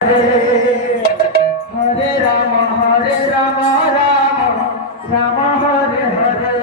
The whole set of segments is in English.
Hare Rama Rama Rama Hare Hare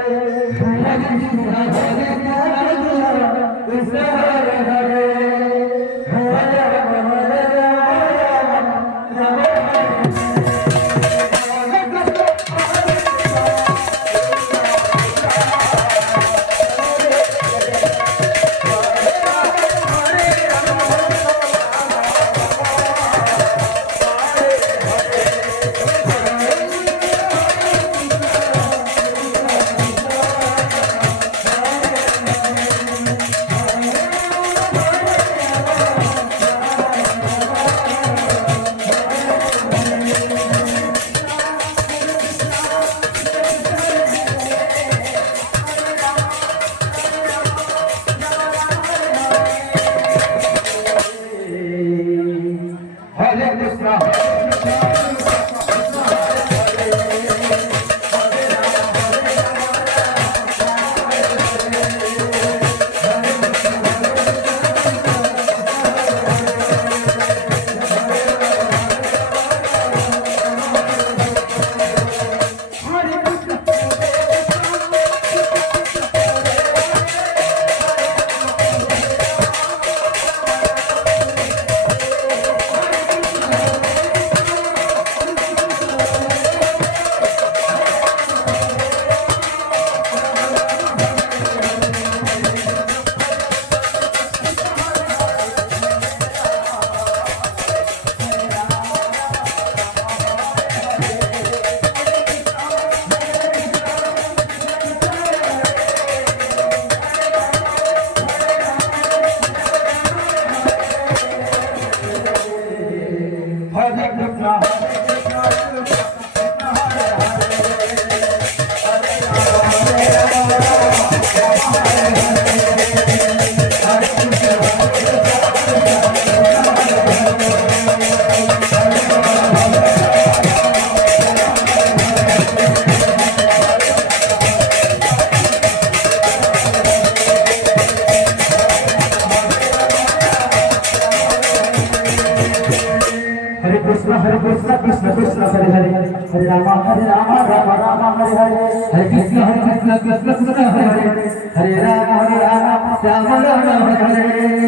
Hare Krishna Krishna Hare Hare Hare Rama Rama Hare Krishna Krishna Krishna Hare Hare Hare Rama Rama Rama Hare Hare Hare Krishna Krishna Krishna Hare Hare Hare Rama Rama Rama Hare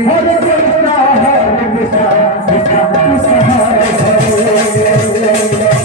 Hare Hare Krishna Krishna Krishna Hare Hare Hare Hare